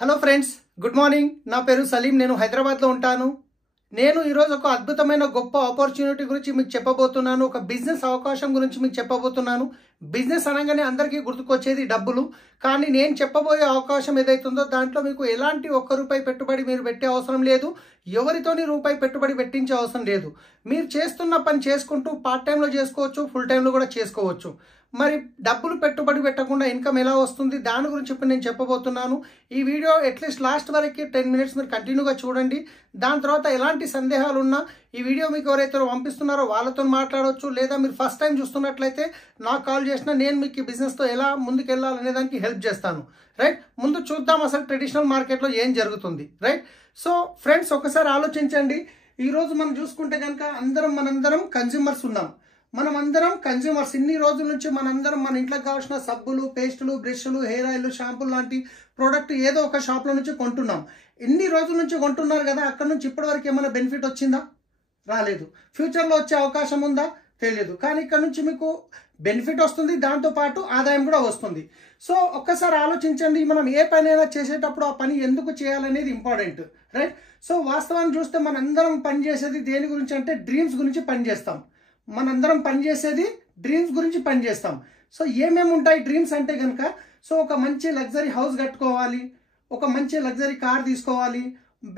Hello friends, good morning. నా పేరు సలీం. నేను హైదరాబాద్లో ఉంటాను. నేను ఈరోజు ఒక అద్భుతమైన గొప్ప ఆపర్చునిటీ గురించి మీకు చెప్పబోతున్నాను. ఒక బిజినెస్ అవకాశం గురించి మీకు చెప్పబోతున్నాను. బిజినెస్ అనగానే అందరికీ గుర్తుకొచ్చేది డబ్బులు. కానీ నేను చెప్పబోయే అవకాశం ఏదైతుందో దాంట్లో మీకు ఎలాంటి ₹1 పెట్టుబడి మీరు పెట్టే అవసరం లేదు. ఎవరితోని రూపాయి పెట్టుబడి పెట్టించే అవసరం లేదు. మీరు చేస్తున్న పని చేసుకుంటూ పార్ట్ టైంలో చేసుకోవచ్చు, ఫుల్ టైంలో కూడా చేసుకోవచ్చు. మరి డబ్బులు పెట్టుబడి పెట్టకుండా ఇన్కమ్ ఎలా వస్తుంది దాని గురించి ఇప్పుడు నేను చెప్పబోతున్నాను. ఈ వీడియో అట్లీస్ట్ లాస్ట్ వరకు 10 మినిట్స్ మీరు కంటిన్యూగా చూడండి. దాని తర్వాత ఎలాంటి సందేహాలు ఉన్నా ఈ వీడియో మీకు ఎవరైతే పంపిస్తున్నారో వాళ్ళతో మాట్లాడవచ్చు. లేదా మీరు ఫస్ట్ టైం చూస్తున్నట్లయితే నాకు కాల్ చేసినా నేను మీకు ఈ బిజినెస్తో ఎలా ముందుకు వెళ్ళాలనే దానికి హెల్ప్ చేస్తాను. రైట్, ముందు చూద్దాం అసలు ట్రెడిషనల్ మార్కెట్లో ఏం జరుగుతుంది. రైట్, సో ఫ్రెండ్స్ ఒకసారి ఆలోచించండి. ఈరోజు మనం చూసుకుంటే కనుక మనందరం కన్జ్యూమర్స్ ఉన్నాం. మనం అందరం కన్జ్యూమర్స్. ఇన్ని రోజుల నుంచి మనందరం మన ఇంట్లోకి కావాల్సిన సబ్బులు, పేస్టులు, బ్రష్లు, హెయిర్ ఆయిల్, షాంపూలు లాంటి ప్రోడక్ట్ ఏదో ఒక షాప్లో నుంచి కొంటున్నాం. ఎన్ని రోజుల నుంచి కొంటున్నారు కదా, అక్కడ నుంచి ఇప్పటివరకు ఏమైనా బెనిఫిట్ వచ్చిందా? రాలేదు. ఫ్యూచర్లో వచ్చే అవకాశం ఉందా? తెలియదు. కానీ ఇక్కడ నుంచి మీకు బెనిఫిట్ వస్తుంది, దాంతోపాటు ఆదాయం కూడా వస్తుంది. సో ఒక్కసారి ఆలోచించండి, మనం ఏ పని అయినా చేసేటప్పుడు ఆ పని ఎందుకు చేయాలనేది ఇంపార్టెంట్. రైట్, సో వాస్తవాన్ని చూస్తే మనందరం పనిచేసేది దేని గురించి అంటే డ్రీమ్స్ గురించి పనిచేస్తాం. మనందరం పనిచేసేది డ్రీమ్స్ గురించి పనిచేస్తాం. సో ఏమేమి ఉంటాయి డ్రీమ్స్ అంటే కనుక, సో ఒక మంచి లగ్జరీ హౌస్ కట్టుకోవాలి, ఒక మంచి లగ్జరీ కార్ తీసుకోవాలి,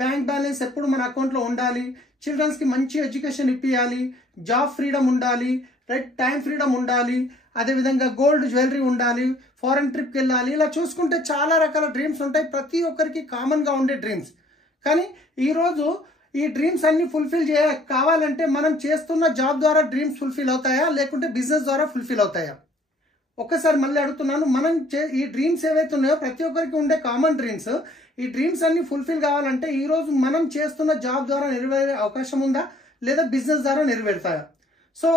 బ్యాంక్ బ్యాలెన్స్ ఎప్పుడు మన అకౌంట్లో ఉండాలి, చిల్డ్రన్స్కి మంచి ఎడ్యుకేషన్ ఇప్పించాలి, జాబ్ ఫ్రీడమ్ ఉండాలి, రైట్, టైం ఫ్రీడమ్ ఉండాలి, అదేవిధంగా గోల్డ్ జ్యువెలరీ ఉండాలి, ఫారెన్ ట్రిప్కి వెళ్ళాలి. ఇలా చూసుకుంటే చాలా రకాల డ్రీమ్స్ ఉంటాయి. ప్రతి ఒక్కరికి కామన్గా ఉండే డ్రీమ్స్. కానీ ఈరోజు ఈ డ్రీమ్స్ అన్ని ఫుల్ఫిల్ కావాలంటే మనం చేస్తున్న జాబ్ ద్వారా డ్రీమ్స్ ఫుల్ఫిల్ అవుతాయా, లేకుంటే బిజినెస్ ద్వారా ఫుల్ఫిల్ అవుతాయా? ఒక్కసారి మళ్ళీ అడుగుతున్నాను. మనం ఈ డ్రీమ్స్ ఏవైతే ఉన్నాయో ప్రతి ఒక్కరికి ఉండే కామన్ డ్రీమ్స్. ఈ డ్రీమ్స్ అన్ని ఫుల్ఫిల్ కావాలంటే ఈరోజు మనం చేస్తున్న జాబ్ ద్వారా నెరవేరే అవకాశం ఉందా, లేదా బిజినెస్ ద్వారా నెరవేరుతాయా? సో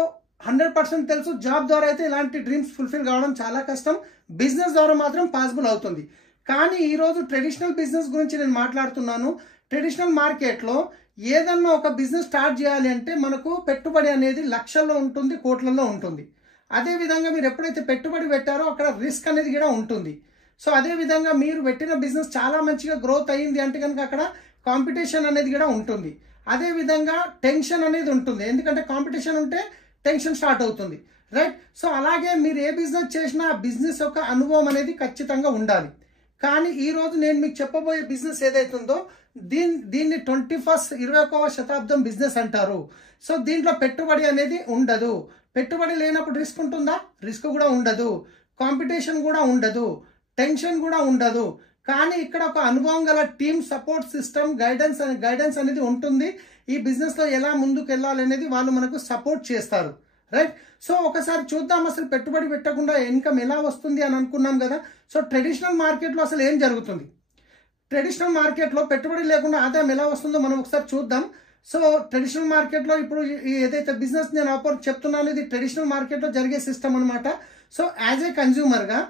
100% తెలుసు, జాబ్ ద్వారా అయితే ఇలాంటి డ్రీమ్స్ ఫుల్ఫిల్ కావడం చాలా కష్టం. బిజినెస్ ద్వారా మాత్రం పాసిబుల్ అవుతుంది. కానీ ఈరోజు ట్రెడిషనల్ బిజినెస్ గురించి నేను మాట్లాడుతున్నాను. ట్రెడిషనల్ మార్కెట్లో ఏదన్నా ఒక బిజినెస్ స్టార్ట్ చేయాలి అంటే మనకు పెట్టుబడి అనేది లక్షల్లో ఉంటుంది, కోట్లలో ఉంటుంది. అదేవిధంగా మీరు ఎప్పుడైతే పెట్టుబడి పెట్టారో అక్కడ రిస్క్ అనేది కూడా ఉంటుంది. సో అదేవిధంగా మీరు పెట్టిన బిజినెస్ చాలా మంచిగా గ్రోత్ అయ్యింది అంటే కనుక అక్కడ కాంపిటీషన్ అనేది కూడా ఉంటుంది. అదేవిధంగా టెన్షన్ అనేది ఉంటుంది, ఎందుకంటే కాంపిటీషన్ ఉంటే టెన్షన్ స్టార్ట్ అవుతుంది. రైట్, సో అలాగే మీరు ఏ బిజినెస్ చేసినా ఆ బిజినెస్ యొక్క అనుభవం అనేది ఖచ్చితంగా ఉండాలి. కానీ ఈరోజు నేను మీకు చెప్పబోయే బిజినెస్ ఏదైతుందో దీన్ని 21వ శతాబ్దం బిజినెస్ అంటారు. సో దీంట్లో పెట్టుబడి అనేది ఉండదు. పెట్టుబడి లేనప్పుడు రిస్క్ ఉంటుందా? రిస్క్ కూడా ఉండదు. కాంపిటీషన్ కూడా ఉండదు, టెన్షన్ కూడా ఉండదు. కానీ ఇక్కడ ఒక అనుభవం గల టీమ్, సపోర్ట్ సిస్టమ్, గైడెన్స్ అనేది ఉంటుంది. ఈ బిజినెస్లో ఎలా ముందుకు వెళ్ళాలనేది వాళ్ళు మనకు సపోర్ట్ చేస్తారు. రైట్, సో ఒకసారి చూద్దాం అసలు పెట్టుబడి పెట్టకుండా ఇన్కమ్ ఎలా వస్తుంది అని అనుకున్నాం కదా. సో ట్రెడిషనల్ మార్కెట్లో అసలు ఏం జరుగుతుంది, ట్రెడిషనల్ మార్కెట్లో పెట్టుబడి లేకుండా ఆదాయం ఎలా వస్తుందో మనం ఒకసారి చూద్దాం. సో ట్రెడిషనల్ మార్కెట్లో ఇప్పుడు ఏదైతే బిజినెస్ నేను చెప్తున్నాను ఇది ట్రెడిషనల్ మార్కెట్లో జరిగే సిస్టమ్ అనమాట. సో యాజ్ ఏ కన్జ్యూమర్గా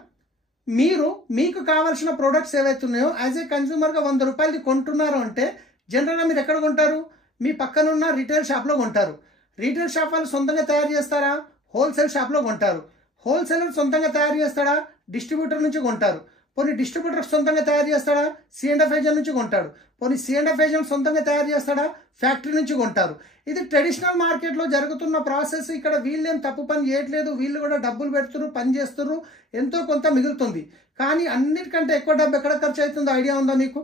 మీకు కావాల్సిన ప్రోడక్ట్స్ ఏవైతే ఉన్నాయో యాజ్ ఏ కన్జ్యూమర్గా ₹100 కొంటున్నారు అంటే జనరల్గా మీరు ఎక్కడ కొంటారు? మీ పక్కనున్న రీటైల్ షాప్లో కొంటారు. రీటైల్ షాప్ వాళ్ళు సొంతంగా తయారు చేస్తారా? హోల్సేల్ షాప్లో కొంటారు. హోల్సేలర్ సొంతంగా తయారు చేస్తాడా? డిస్ట్రిబ్యూటర్ నుంచి కొంటారు. పోనీ డిస్ట్రిబ్యూటర్ సొంతంగా తయారు చేస్తాడా? C&F ఏజెంట్ నుంచి కొంటాడు. పోనీ C&F ఏజెంట్ సొంతంగా తయారు చేస్తాడా? ఫ్యాక్టరీ నుంచి కొంటారు. ఇది ట్రెడిషనల్ మార్కెట్లో జరుగుతున్న ప్రాసెస్. ఇక్కడ వీళ్ళేం తప్పు పని చేయట్లేదు, వీళ్ళు కూడా డబ్బులు పెడుతున్నారు, పని చేస్తున్నారు, ఎంతో కొంత మిగులుతుంది. కానీ అన్నిటికంటే ఎక్కువ డబ్బు ఎక్కడ ఖర్చు అవుతుందో ఐడియా ఉందా మీకు?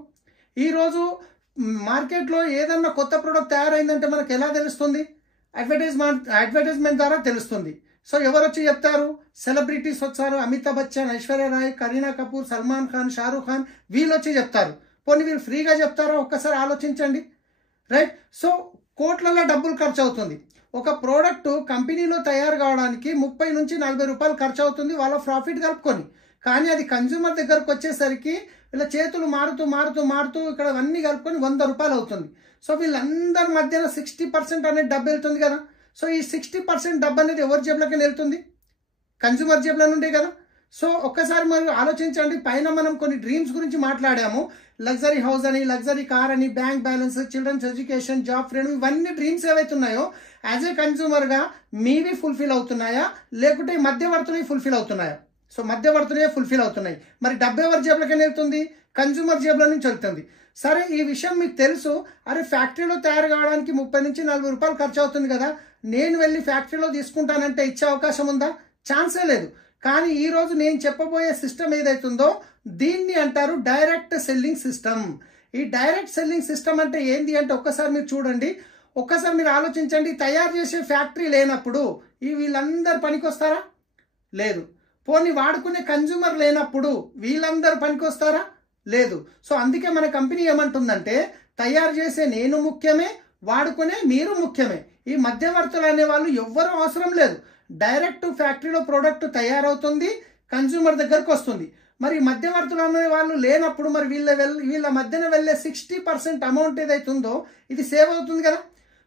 ఈరోజు మార్కెట్లో ఏదన్నా కొత్త ప్రోడక్ట్ తయారైందంటే మనకు ఎలా తెలుస్తుంది? అడ్వర్టైజ్మెంట్ ద్వారా తెలుస్తుంది. సో ఎవరు వచ్చి చెప్తారు? సెలబ్రిటీస్ వచ్చారు. అమితాబ్ బచ్చన్, ఐశ్వర్య రాయ్, కరీనా కపూర్, సల్మాన్ ఖాన్, షారూఖ్ ఖాన్ వీళ్ళు వచ్చి చెప్తారు. పోనీ వీళ్ళు ఫ్రీగా చెప్తారో ఒక్కసారి ఆలోచించండి. రైట్, సో కోట్లలో డబ్బులు ఖర్చు అవుతుంది. ఒక ప్రోడక్ట్ కంపెనీలో తయారు కావడానికి ₹30 నుంచి ₹40 ఖర్చు అవుతుంది వాళ్ళ ప్రాఫిట్ కలుపుకొని. కానీ అది కన్జ్యూమర్ దగ్గరకు వచ్చేసరికి వీళ్ళ చేతులు మారుతూ ఇక్కడ అన్నీ కలుపుకొని ₹100 అవుతుంది. సో వీళ్ళందరి మధ్యన 60% అనేది డబ్బు వెళ్తుంది కదా. సో ఈ 60% డబ్బు అనేది ఎవరి జేబులోకి వెళ్తుంది? కన్జ్యూమర్ జేబులో నుండే కదా. సో ఒక్కసారి మీరు ఆలోచించండి. పైన మనం కొన్ని డ్రీమ్స్ గురించి మాట్లాడాము. లగ్జరీ హౌస్ అని, లగ్జరీ కార్ అని, bank balance, children's education, job freedom, ఇవన్నీ డ్రీమ్స్ ఏవైతే ఉన్నాయో యాజ్ ఏ కన్జ్యూమర్గా మీవి ఫుల్ఫిల్ అవుతున్నాయా, లేకుంటే మధ్యవర్తులు ఫుల్ఫిల్ అవుతున్నాయా? సో మధ్యవర్తులే ఫుల్ఫిల్ అవుతున్నాయి. మరి డబ్బు ఎవరి జేబులకి వెళ్తుంది? కన్జ్యూమర్ జేబుల నుంచి వెళ్తుంది. సరే, ఈ విషయం మీకు తెలుసు. అరే, ఫ్యాక్టరీలో తయారు కావడానికి 30 నుంచి 40 రూపాయలు ఖర్చు అవుతుంది కదా, నేను వెళ్ళి ఫ్యాక్టరీలో తీసుకుంటానంటే ఇచ్చే అవకాశం ఉందా? ఛాన్సే లేదు. కానీ ఈరోజు నేను చెప్పబోయే సిస్టమ్ ఏదైతుందో దీన్ని అంటారు డైరెక్ట్ సెల్లింగ్ సిస్టమ్. ఈ డైరెక్ట్ సెల్లింగ్ సిస్టమ్ అంటే ఏంది అంటే ఒక్కసారి మీరు చూడండి, ఒక్కసారి మీరు ఆలోచించండి. తయారు చేసే ఫ్యాక్టరీ లేనప్పుడు వీళ్ళందరూ పనికొస్తారా? లేదు. పోనీ వాడుకునే కన్జ్యూమర్ లేనప్పుడు వీళ్ళందరూ పనికొస్తారా? లేదు. సో అందుకే మన కంపెనీ ఏమంటుందంటే తయారు చేసే నేను ముఖ్యమే, వాడుకునే మీరు ముఖ్యమే. ఈ మధ్యవర్తులు అనే వాళ్ళు ఎవ్వరూ అవసరం లేదు. డైరెక్ట్ ఫ్యాక్టరీలో ప్రోడక్ట్ తయారవుతుంది, కన్జ్యూమర్ దగ్గరకు వస్తుంది. మరి మధ్యవర్తులు అనే వాళ్ళు లేనప్పుడు మరి వీళ్ళ మధ్యన వెళ్ళే 60% అమౌంట్ ఏదైతుందో ఇది సేవ్ అవుతుంది కదా.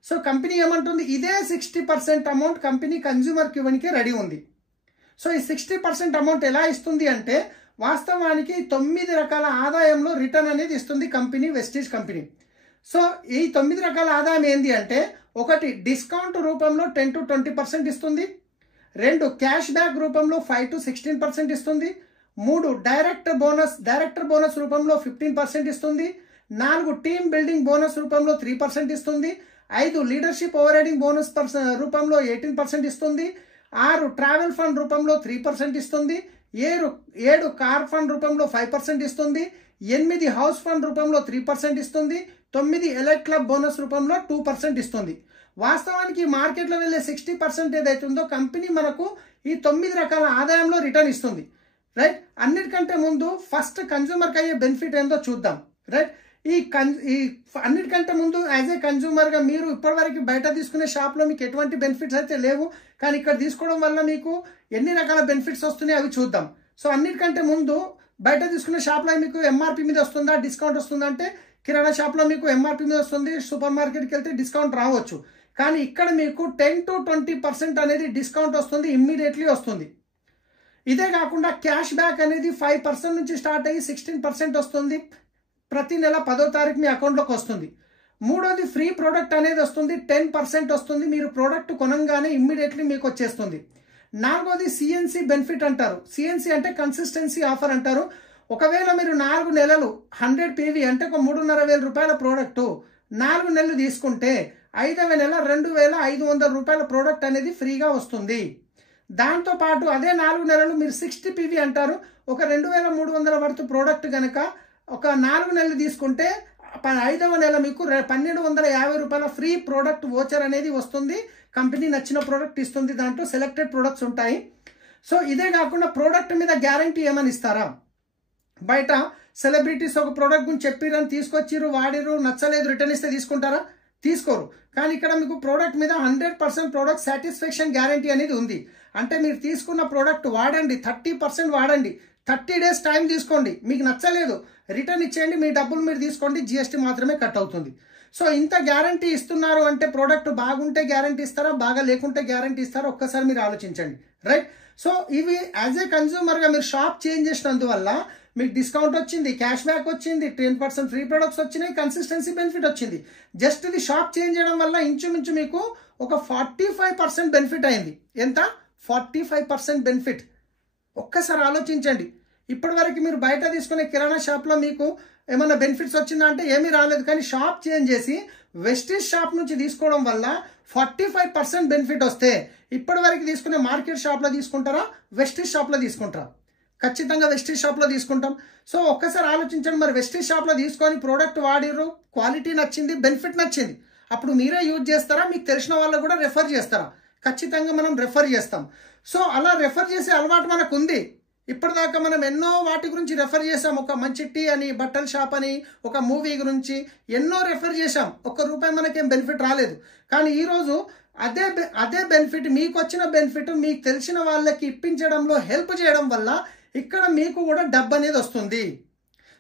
సో కంపెనీ ఏమంటుంది, ఇదే 60% అమౌంట్ కంపెనీ కన్జ్యూమర్కి ఇవ్వడానికి రెడీ ఉంది. సో ఈ 60% అమౌంట్ ఎలా ఇస్తుంది అంటే వాస్తవానికి 9 రకాల ఆదాయంలో రిటర్న్ అనేది ఇస్తుంది కంపెనీ, వెస్టీజ్ కంపెనీ. సో ఈ 9 రకాల ఆదాయం ఏంటి అంటే, 1 డిస్కౌంట్ రూపంలో 10 to 20% ఇస్తుంది. 2 క్యాష్ బ్యాక్ రూపంలో 5 to 16% ఇస్తుంది. 3 డైరెక్టర్ బోనస్ రూపంలో 15% ఇస్తుంది. 4 టీమ్ బిల్డింగ్ బోనస్ రూపంలో 3% ఇస్తుంది. 5 లీడర్షిప్ ఓవర్ రైడింగ్ బోనస్ రూపంలో 18% ఇస్తుంది. 6 ట్రావెల్ ఫండ్ రూపంలో 3% ఇస్తుంది. 7 కార్ ఫండ్ రూపంలో 5% ఇస్తుంది. 8 హౌస్ ఫండ్ రూపంలో 3% ఇస్తుంది. 9 ఎలైట్ క్లబ్ బోనస్ రూపంలో 2% ఇస్తుంది. వాస్తవానికి మార్కెట్లో వెళ్ళే 60% ఏదైతుందో కంపెనీ మనకు ఈ 9 రకాల ఆదాయంలో రిటర్న్ ఇస్తుంది. రైట్. అన్నిటికంటే ముందు ఫస్ట్ కన్జ్యూమర్కి అయ్యే బెనిఫిట్ ఏందో చూద్దాం. రైట్. ఈ అన్నిటికంటే ముందు యాజ్ ఏ కన్జ్యూమర్గా మీరు ఇప్పటివరకు బయట తీసుకునే షాప్లో మీకు ఎటువంటి బెనిఫిట్స్ అయితే లేవు, కానీ ఇక్కడ తీసుకోవడం వల్ల మీకు ఎన్ని రకాల బెనిఫిట్స్ వస్తున్నాయి అవి చూద్దాం. సో అన్నిటికంటే ముందు బయట తీసుకునే షాప్లో మీకు ఎంఆర్పి మీద వస్తుందా, డిస్కౌంట్ వస్తుందా అంటే కిరాణా షాప్లో మీకు ఎంఆర్పి మీద వస్తుంది, సూపర్ మార్కెట్కి వెళ్తే డిస్కౌంట్ రావచ్చు. కానీ ఇక్కడ మీకు 10 to 20% అనేది డిస్కౌంట్ వస్తుంది, ఇమ్మీడియట్లీ వస్తుంది. ఇదే కాకుండా క్యాష్ బ్యాక్ అనేది 5% నుంచి స్టార్ట్ అయ్యి 16% వస్తుంది. ప్రతి నెల 10వ తారీఖు మీ అకౌంట్లోకి వస్తుంది. 3వది ఫ్రీ ప్రోడక్ట్ అనేది వస్తుంది, 10% వస్తుంది. మీరు ప్రోడక్ట్ కొనంగానే ఇమ్మీడియట్లీ మీకు వచ్చేస్తుంది. 4వది సిఎన్సి బెనిఫిట్ అంటారు. సిఎన్సి అంటే కన్సిస్టెన్సీ ఆఫర్ అంటారు. ఒకవేళ మీరు 4 నెలలు 100 PV అంటే ఒక 3,500 రూపాయల ప్రోడక్టు 4 నెలలు తీసుకుంటే 5వ నెల 2,500 రూపాయల ప్రోడక్ట్ అనేది ఫ్రీగా వస్తుంది. దాంతోపాటు అదే 4 నెలలు మీరు 60 PV అంటారు, ఒక 2,300 వర్త్ ప్రోడక్ట్ కనుక ఒక 4 నెలలు తీసుకుంటే 5వ నెల మీకు 1,250 రూపాయల ఫ్రీ ప్రోడక్ట్ వోచర్ అనేది వస్తుంది. కంపెనీ నచ్చిన ప్రోడక్ట్ ఇస్తుంది, దాంట్లో సెలెక్టెడ్ ప్రోడక్ట్స్ ఉంటాయి. సో ఇదే కాకుండా ప్రోడక్ట్ మీద గ్యారంటీ ఏమని ఇస్తారా? బయట సెలబ్రిటీస్ ఒక ప్రోడక్ట్ గురించి చెప్పిరని తీసుకొచ్చిరు, వాడిరు, నచ్చలేదు, రిటర్న్ ఇస్తే తీసుకుంటారా? తీసుకోరు. కానీ ఇక్కడ మీకు ప్రోడక్ట్ మీద 100% ప్రోడక్ట్ సాటిస్ఫాక్షన్ గ్యారంటీ అనేది ఉంది. అంటే మీరు తీసుకున్న ప్రోడక్ట్ వాడండి, 30% వాడండి, 30 days టైం తీసుకోండి, మీకు నచ్చలేదు రిటర్న్ ఇచ్చేయండి, మీ డబ్బులు మీరు తీసుకోండి, GST మాత్రమే కట్ అవుతుంది. సో ఇంత గ్యారంటీ ఇస్తున్నారు అంటే ప్రోడక్ట్ బాగుంటే గ్యారంటీ ఇస్తారా, బాగా లేకుంటే గ్యారంటీ ఇస్తారా? ఒక్కసారి మీరు ఆలోచించండి. రైట్. సో ఇవి యాజ్ ఏ కన్జ్యూమర్గా మీరు షాప్ చేంజ్ చేసినందువల్ల మీకు డిస్కౌంట్ వచ్చింది, క్యాష్ బ్యాక్ వచ్చింది, 10% ఫ్రీ ప్రొడక్ట్స్ వచ్చినాయి, కన్సిస్టెన్సీ బెనిఫిట్ వచ్చింది. జస్ట్ ఇది షాప్ చేంజ్ చేయడం వల్ల ఇంచుమించు మీకు ఒక 45% బెనిఫిట్ అయింది. ఎంత? 45% బెనిఫిట్. ఒక్కసారి ఆలోచించండి. ఇప్పటి వరకు మీరు బయట తీసుకునే కిరాణా షాప్లో మీకు ఏమైనా బెనిఫిట్స్ వచ్చిందా అంటే ఏమీ రాలేదు. కానీ షాప్ చేంజ్ చేసి వెస్టీజ్ షాప్ నుంచి తీసుకోవడం వల్ల 45% బెనిఫిట్ వస్తే ఇప్పటి వరకు తీసుకునే మార్కెట్ షాప్లో తీసుకుంటారా, వెస్టీజ్ షాప్లో తీసుకుంటారా? ఖచ్చితంగా వెస్టీజ్ షాప్లో తీసుకుంటాం. సో ఒక్కసారి ఆలోచించండి. మరి వెస్టీజ్ షాప్లో తీసుకొని ప్రోడక్ట్ వాడిరు, క్వాలిటీ నచ్చింది, బెనిఫిట్ నచ్చింది, అప్పుడు మీరే యూజ్ చేస్తారా, మీకు తెలిసిన వాళ్ళకు కూడా రెఫర్ చేస్తారా? ఖచ్చితంగా మనం రెఫర్ చేస్తాం. సో అలా రెఫర్ చేసే అలవాటు మనకు ఉంది. ఇప్పటిదాకా మనం ఎన్నో వాటి గురించి రెఫర్ చేసాం. ఒక మంచి టీ అని, బట్టల షాప్ అని, ఒక మూవీ గురించి ఎన్నో రెఫర్ చేసాం. ₹1 మనకేం బెనిఫిట్ రాలేదు. కానీ ఈరోజు అదే బెనిఫిట్, మీకు వచ్చిన బెనిఫిట్ మీకు తెలిసిన వాళ్ళకి ఇప్పించడంలో హెల్ప్ చేయడం వల్ల ఇక్కడ మీకు కూడా డబ్బు అనేది వస్తుంది.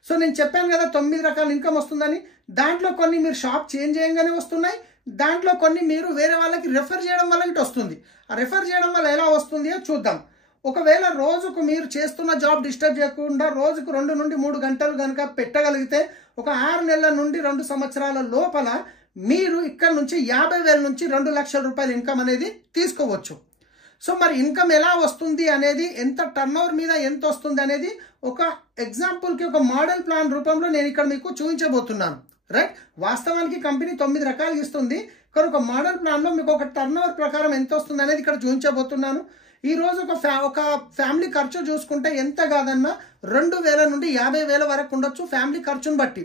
సో నేను చెప్పాను కదా 9 రకాల ఇన్కమ్ వస్తుందని. దాంట్లో కొన్ని మీరు షాప్ చేంజ్ చేయగానే వస్తున్నాయి, దాంట్లో కొన్ని మీరు వేరే వాళ్ళకి రెఫర్ చేయడం వల్ల ఇటు వస్తుంది. ఆ రెఫర్ చేయడం వల్ల ఎలా వస్తుంది చూద్దాం. ఒకవేళ రోజుకు మీరు చేస్తున్న జాబ్ డిస్టర్బ్ చేయకుండా రోజుకు 2 నుండి 3 గంటలు కనుక పెట్టగలిగితే ఒక 6 నెలల నుండి 2 సంవత్సరాల లోపల మీరు ఇక్కడ నుంచి 50,000 నుంచి 2 లక్షల రూపాయల ఇన్కమ్ అనేది తీసుకోవచ్చు. సో మరి ఇన్కమ్ ఎలా వస్తుంది అనేది, ఎంత టర్న్ ఓవర్ మీద ఎంత వస్తుంది అనేది ఒక ఎగ్జాంపుల్కి ఒక మోడల్ ప్లాన్ రూపంలో నేను ఇక్కడ మీకు చూపించబోతున్నాను. రైట్, వాస్తవానికి కంపెనీ 9 రకాలు ఇస్తుంది, కానీ ఒక మోడల్ ప్లాన్లో మీకు ఒక టర్న్ ఓవర్ ప్రకారం ఎంత వస్తుంది అనేది ఇక్కడ చూపించబోతున్నాను. ఈ రోజు ఒక ఫ్యామిలీ ఖర్చు చూసుకుంటే ఎంత కాదన్నా 2,000 నుండి 50,000 వరకు ఉండొచ్చు, ఫ్యామిలీ ఖర్చును బట్టి,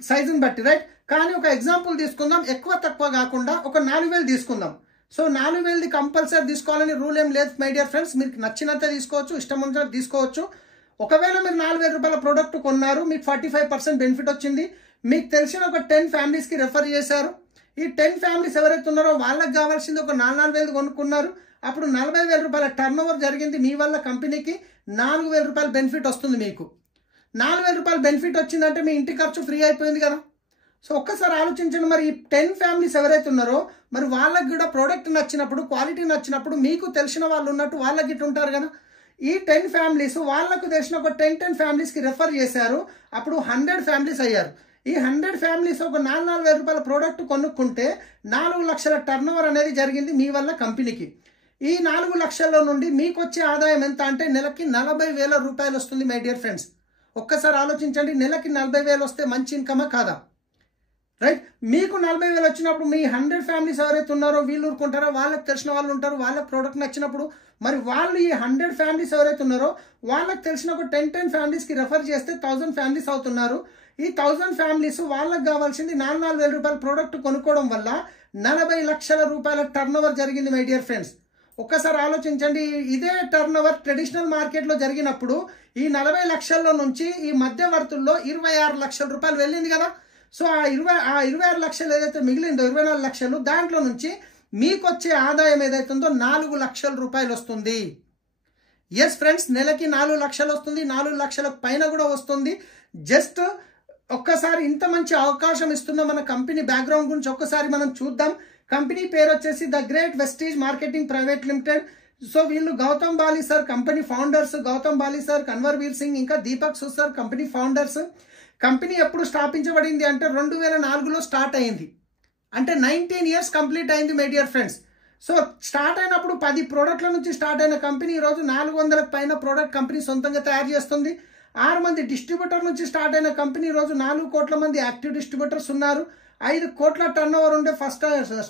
సైజుని బట్టి. రైట్, కానీ ఒక ఎగ్జాంపుల్ తీసుకుందాం, ఎక్కువ తక్కువ కాకుండా ఒక 4,000 తీసుకుందాం. సో 4,000ది కంపల్సరీ తీసుకోవాలని రూల్ ఏం లేదు మై డియర్ ఫ్రెండ్స్. మీకు నచ్చినంత తీసుకోవచ్చు, ఇష్టం ఉన్నంత తీసుకోవచ్చు. ఒకవేళ మీరు 4,000 రూపాయల ప్రోడక్ట్ కొన్నారు, మీకు 45% బెనిఫిట్ వచ్చింది, మీకు తెలిసిన ఒక 10 ఫ్యామిలీస్కి రెఫర్ చేశారు. ఈ 10 ఫ్యామిలీస్ ఎవరైతే ఉన్నారో వాళ్ళకి కావాల్సింది ఒక 4,000 కొనుక్కున్నారు. అప్పుడు 40,000 రూపాయల టర్న్ ఓవర్ జరిగింది. మీ వల్ల కంపెనీకి 4,000 రూపాయల బెనిఫిట్ వస్తుంది. మీకు 4,000 రూపాయల బెనిఫిట్ వచ్చిందంటే మీ ఇంటి ఖర్చు ఫ్రీ అయిపోయింది కదా. సో ఒక్కసారి ఆలోచించండి, మరి ఈ 10 ఫ్యామిలీస్ ఎవరైతే ఉన్నారో మరి వాళ్ళకి కూడా ప్రోడక్ట్ నచ్చినప్పుడు, క్వాలిటీ నచ్చినప్పుడు, మీకు తెలిసిన వాళ్ళు ఉన్నట్టు వాళ్ళకి ఇటు ఉంటారు కదా. ఈ 10 ఫ్యామిలీస్ వాళ్ళకు తెలిసిన ఒక 10 ఫ్యామిలీస్కి రెఫర్ చేశారు. అప్పుడు 100 ఫ్యామిలీస్ అయ్యారు. ఈ 100 ఫ్యామిలీస్ ఒక 4,000 రూపాయల ప్రోడక్ట్ కొనుక్కుంటే 4 లక్షల టర్న్ ఓవర్ అనేది జరిగింది మీ వల్ల కంపెనీకి. ఈ 4 లక్షల నుండి మీకు వచ్చే ఆదాయం ఎంత అంటే నెలకి 40,000 రూపాయలు వస్తుంది మై డియర్ ఫ్రెండ్స్. ఒక్కసారి ఆలోచించండి, నెలకి 40,000 వస్తే మంచి ఇన్కమా కాదా? రైట్, మీకు 40,000 వచ్చినప్పుడు మీ 100 ఫ్యామిలీస్ ఎవరైతే ఉన్నారో వీళ్ళు ఊరుకుంటారో, వాళ్ళకి తెలిసిన వాళ్ళు ఉంటారు, వాళ్ళకి ప్రోడక్ట్ నచ్చినప్పుడు మరి వాళ్ళు ఈ 100 ఫ్యామిలీస్ ఎవరైతే ఉన్నారో వాళ్ళకి తెలిసిన ఒక 10 ఫ్యామిలీస్కి రెఫర్ చేస్తే 1,000 ఫ్యామిలీస్ అవుతున్నారు. ఈ 1,000 ఫ్యామిలీస్ వాళ్ళకి కావాల్సింది 4,000 రూపాయల ప్రోడక్ట్ కొనుక్కోవడం వల్ల 40 లక్షల రూపాయల టర్న్ ఓవర్ జరిగింది మై డియర్ ఫ్రెండ్స్. ఒక్కసారి ఆలోచించండి, ఇదే టర్న్ ఓవర్ ట్రెడిషనల్ మార్కెట్లో జరిగినప్పుడు ఈ 40 లక్షల్లో నుంచి ఈ మధ్యవర్తుల్లో 26 లక్షల రూపాయలు వెళ్ళింది కదా. సో ఆ 26 లక్షలు ఏదైతే మిగిలిందో 24 లక్షలు, దాంట్లో నుంచి మీకు వచ్చే ఆదాయం ఏదైతుందో 4 లక్షల రూపాయలు వస్తుంది. ఎస్ ఫ్రెండ్స్, నెలకి 4 లక్షలు వస్తుంది, 4 లక్షల పైన కూడా వస్తుంది. జస్ట్ ఒక్కసారి ఇంత మంచి అవకాశం ఇస్తున్న మన కంపెనీ బ్యాక్గ్రౌండ్ గురించి ఒక్కసారి మనం చూద్దాం. కంపెనీ పేరు వచ్చేసి the great Vestige marketing private limited. So వీళ్ళు Gautam Bali sir company founders, Gautam Bali sir, Kanwar Veer Singh, ఇంకా Deepak Sood sir company founders. Company ఎప్పుడు స్థాపించబడింది అంటే 2004లో స్టార్ట్ అయింది, అంటే 19 ఇయర్స్ కంప్లీట్ అయింది my dear friends. So start అయినప్పుడు 10 ప్రోడక్ట్ల నుంచి స్టార్ట్ అయిన కంపెనీ ఈరోజు 400 పైన ప్రోడక్ట్ కంపెనీ సొంతంగా తయారు చేస్తుంది. 6 మంది డిస్ట్రిబ్యూటర్ నుంచి స్టార్ట్ అయిన కంపెనీ ఈరోజు 4 కోట్ల మంది యాక్టివ్ డిస్ట్రిబ్యూటర్స్ ఉన్నారు. 5 కోట్ల టర్న్ ఓవర్ ఉండే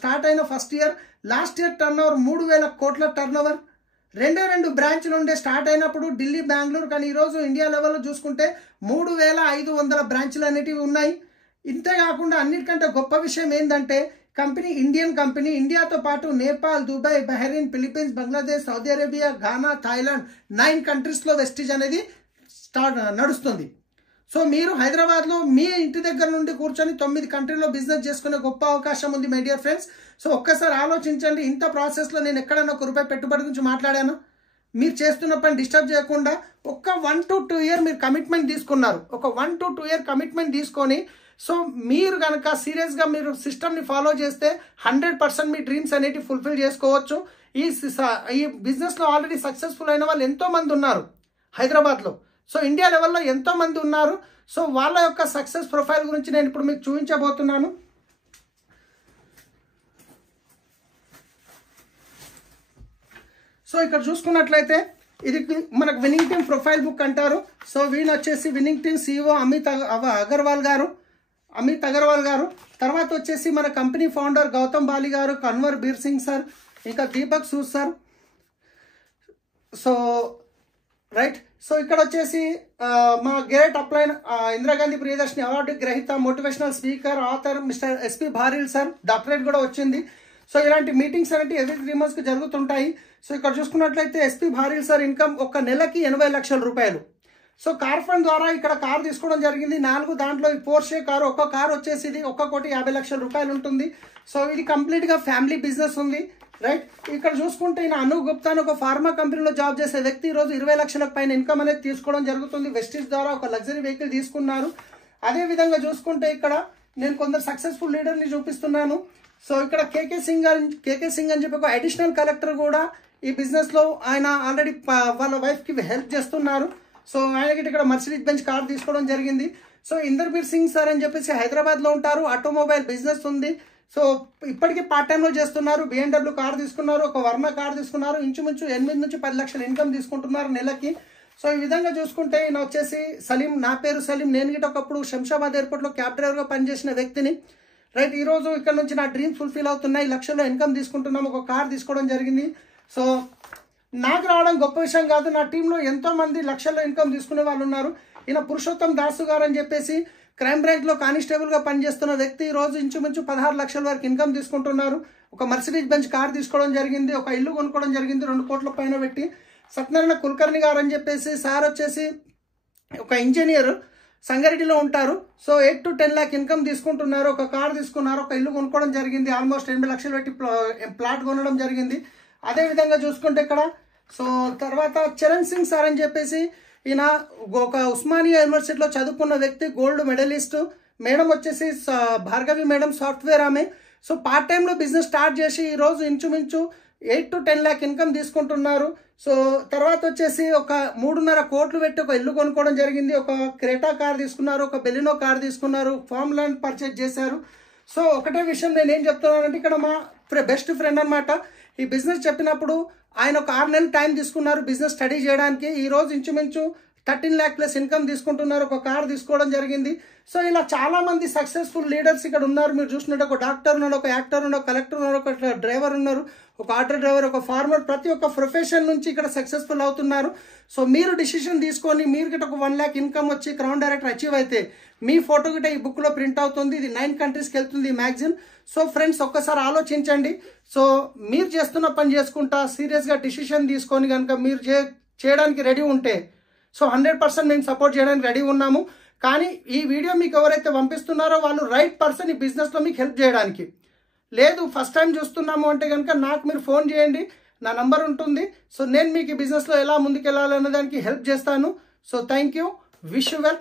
స్టార్ట్ అయిన first year. Last year turn over 3,000 కోట్ల టర్న్ ఓవర్. 2 బ్రాంచ్లు ఉండే స్టార్ట్ అయినప్పుడు ఢిల్లీ, బెంగళూరు, కానీ ఈరోజు ఇండియా లెవెల్లో చూసుకుంటే 3,500 బ్రాంచ్లు అనేటివి ఉన్నాయి. ఇంతేకాకుండా అన్నిటికంటే గొప్ప విషయం ఏంటంటే కంపెనీ ఇండియన్ కంపెనీ, ఇండియాతో పాటు Nepal, Dubai, Bahrain, Philippines, Bangladesh, Saudi Arabia, Ghana, Thailand 9 కంట్రీస్లో వెస్టీజ్ అనేది నడుస్తుంది. సో మీరు హైదరాబాద్లో మీ ఇంటి దగ్గర నుండి కూర్చొని 9 కంట్రీలో బిజినెస్ చేసుకునే గొప్ప అవకాశం ఉంది మై డియర్ ఫ్రెండ్స్. సో ఒక్కసారి ఆలోచించండి, ఇంత ప్రాసెస్లో నేను ఎక్కడైనా ₹1 పెట్టుబడి గురించి మాట్లాడాను. మీరు చేస్తున్న పని డిస్టర్బ్ చేయకుండా ఒక 1 to 2 ఇయర్ మీరు కమిట్మెంట్ తీసుకున్నారు. ఒక 1 to 2 ఇయర్ కమిట్మెంట్ తీసుకొని సో మీరు కనుక సీరియస్గా మీరు సిస్టమ్ని ఫాలో చేస్తే 100% మీ డ్రీమ్స్ అనేవి ఫుల్ఫిల్ చేసుకోవచ్చు. ఈ బిజినెస్లో ఆల్రెడీ సక్సెస్ఫుల్ అయిన వాళ్ళు ఎంతోమంది ఉన్నారు హైదరాబాద్లో. సో ఇండియా లెవెల్లో ఎంతోమంది ఉన్నారు. సో వాళ్ళ యొక్క సక్సెస్ ప్రొఫైల్ గురించి నేను ఇప్పుడు మీకు చూపించబోతున్నాను. సో ఇక్కడ చూసుకున్నట్లయితే ఇది మనకు విన్నింగ్ టీమ్ ప్రొఫైల్ బుక్ అంటారు. సో వీళ్ళు వచ్చేసి winning team CEO Amit Agarwal గారు. తర్వాత వచ్చేసి మన కంపెనీ ఫౌండర్ గౌతమ్ బాలి గారు, కన్వర్ బీర్ సింగ్ సార్, ఇంకా Deepak Sood sir. So right, so ఇక్కడ వచ్చేసి మా great upline Indira Gandhi Priyadarshini award గ్రహీత, motivational speaker, author mister SP భారీల్ sir, doctorate కూడా వచ్చింది. సో ఇలాంటి మీటింగ్స్ అనేవి ఎవ్రీ 3 monthsకి జరుగుతుంటాయి. సో ఇక్కడ చూసుకున్నట్లయితే SP భారీల్ సార్ ఇన్కమ్ ఒక నెలకి 80 లక్షల రూపాయలు. సో కార్ ఫండ్ ద్వారా ఇక్కడ కార్ తీసుకోవడం జరిగింది 4, దాంట్లో ఈ పోర్షే కారు, ఒక్క కార్ వచ్చేసి ఇది 1,50 లక్షల రూపాయలు ఉంటుంది. సో ఇది కంప్లీట్గా ఫ్యామిలీ బిజినెస్ ఉంది. రైట్, ఇక్కడ చూసుకుంటే ఈయన అను గుప్తా అని ఒక ఫార్మా కంపెనీలో జాబ్ చేసే వ్యక్తి ఈరోజు 20 లక్షలకు పైన ఇన్కమ్ అనేది తీసుకోవడం జరుగుతుంది. వెస్టీజ్ ద్వారా ఒక లగ్జరీ వెహికల్ తీసుకున్నారు. అదేవిధంగా చూసుకుంటే ఇక్కడ నేను కొందరు సక్సెస్ఫుల్ లీడర్ని చూపిస్తున్నాను. సో ఇక్కడ కేకే సింగ్ అని చెప్పి ఒక అడిషనల్ కలెక్టర్ కూడా ఈ బిజినెస్లో ఆయన ఆల్రెడీ వాళ్ళ వైఫ్కి హెల్ప్ చేస్తున్నారు. సో ఆయనకి ఇక్కడ మర్సిడీస్ బెంజ్ కార్ తీసుకోవడం జరిగింది. సో ఇందర్బీర్ సింగ్ సార్ అని చెప్పేసి హైదరాబాద్లో ఉంటారు, ఆటోమొబైల్ బిజినెస్ ఉంది. సో ఇప్పటికీ పార్ట్ టైంలో చేస్తున్నారు. BMW కార్ తీసుకున్నారు, ఒక వర్ణ కార్ తీసుకున్నారు, ఇంచుమించు 8 నుంచి 10 లక్షల ఇన్కమ్ తీసుకుంటున్నారు నెలకి. సో ఈ విధంగా చూసుకుంటే ఈయన వచ్చేసి సలీం. నా పేరు సలీం. నేను గిట్ట ఒకప్పుడు శంషాబాద్ ఎయిర్పోర్ట్లో క్యాబ్ డ్రైవర్గా పనిచేసిన వ్యక్తిని. రైట్, ఈరోజు ఇక్కడ నుంచి నా డ్రీమ్స్ ఫుల్ఫిల్ అవుతున్నాయి. లక్షల్లో ఇన్కమ్ తీసుకుంటున్నాం. ఒక కార్ తీసుకోవడం జరిగింది. సో నాకు రావడం గొప్ప విషయం కాదు. నా టీంలో ఎంతో మంది లక్షల్లో ఇన్కమ్ తీసుకునే వాళ్ళు ఉన్నారు. ఈయన పురుషోత్తం దాసు గారు అని చెప్పేసి క్రైమ్ బ్రాంచ్లో కానిస్టేబుల్గా పనిచేస్తున్న వ్యక్తి ఈరోజు ఇంచుమించు 16 లక్షల వరకు ఇన్కమ్ తీసుకుంటున్నారు. ఒక మర్సిడీస్ బెంచ్ కార్ తీసుకోవడం జరిగింది, ఒక ఇల్లు కొనుక్కోవడం జరిగింది 2 కోట్ల పైన పెట్టి. సత్యనారాయణ కుల్కర్ణి గారు అని చెప్పేసి సార్ వచ్చేసి ఒక ఇంజనీర్, సంగారెడ్డిలో ఉంటారు. సో 8 to 10 లాక్ ఇన్కమ్ తీసుకుంటున్నారు. ఒక కార్ తీసుకున్నారు, ఒక ఇల్లు కొనుక్కోవడం జరిగింది, ఆల్మోస్ట్ 8 లక్షలు పెట్టి ప్లాట్ కొనడం జరిగింది. అదేవిధంగా చూసుకుంటే ఇక్కడ సో తర్వాత చరణ్ సింగ్ సార్ అని చెప్పేసి ఈయన ఒక ఉస్మానియా యూనివర్సిటీలో చదువుకున్న వ్యక్తి, గోల్డ్ మెడలిస్ట్. మేడం వచ్చేసి భార్గవి మేడం, సాఫ్ట్వేర్ ఆమె. సో పార్ట్ టైంలో బిజినెస్ స్టార్ట్ చేసి ఈరోజు ఇంచుమించు 8 to 10 లాక్ ఇన్కమ్ తీసుకుంటున్నారు. సో తర్వాత వచ్చేసి ఒక 3.5 కోట్లు పెట్టి ఒక ఇల్లు కొనుక్కోవడం జరిగింది, ఒక క్రెటా కార్ తీసుకున్నారు, ఒక బెలినో కార్ తీసుకున్నారు, ఫార్మ్ ల్యాండ్ పర్చేజ్ చేశారు. సో ఒకటే విషయం నేను ఏం చెప్తున్నానంటే, ఇక్కడ మా బెస్ట్ ఫ్రెండ్ అనమాట. ఈ బిజినెస్ చెప్పినప్పుడు ఆయన ఒక 6 నెలలు టైం తీసుకున్నారు బిజినెస్ స్టడీ చేయడానికి. ఈ రోజు ఇంచుమించు 13 లాక్ ప్లస్ ఇన్కమ్ తీసుకుంటున్నారు. ఒక కార్ తీసుకోవడం జరిగింది. సో ఇలా చాలా మంది సక్సెస్ఫుల్ లీడర్స్ ఇక్కడ ఉన్నారు. మీరు చూసినట్టు ఒక డాక్టర్ ఉన్నాడు, ఒక యాక్టర్ ఉన్నాడు, ఒక కలెక్టర్ ఉన్నారు, ఒక డ్రైవర్ ఉన్నారు, ఒక ఆటో డ్రైవర్, ఒక ఫార్మర్. ప్రతి ఒక్క ప్రొఫెషన్ నుంచి ఇక్కడ సక్సెస్ఫుల్ అవుతున్నారు. సో మీరు డిసిషన్ తీసుకొని మీరు గిట్ట ఒక 1 లాక్ ఇన్కమ్ వచ్చి క్రౌన్ డైరెక్టర్ అచీవ్ అయితే మీ ఫోటో గిట్ట ఈ బుక్లో ప్రింట్ అవుతుంది. ఇది 9 కంట్రీస్కి వెళ్తుంది ఈ మ్యాగజైన్. సో ఫ్రెండ్స్ ఒక్కసారి ఆలోచించండి. సో మీరు చేస్తున్న పని చేసుకుంటా సీరియస్గా డిసిషన్ తీసుకొని కనుక మీరు చేయడానికి రెడీ ఉంటే సో 100% మేము సపోర్ట్ చేయడానికి రెడీ ఉన్నాము. కానీ ఈ వీడియో మీకు ఎవరైతే పంపిస్తున్నారో వాళ్ళు రైట్ పర్సన్ ఈ బిజినెస్లో మీకు హెల్ప్ చేయడానికి. లేదు ఫస్ట్ టైం చూస్తున్నాము అంటే కనుక నాకు మీరు ఫోన్ చేయండి, నా నంబర్ ఉంటుంది. సో నేను మీకు ఈ బిజినెస్లో ఎలా ముందుకెళ్ళాలనే దానికి హెల్ప్ చేస్తాను. So thank you, wish you well.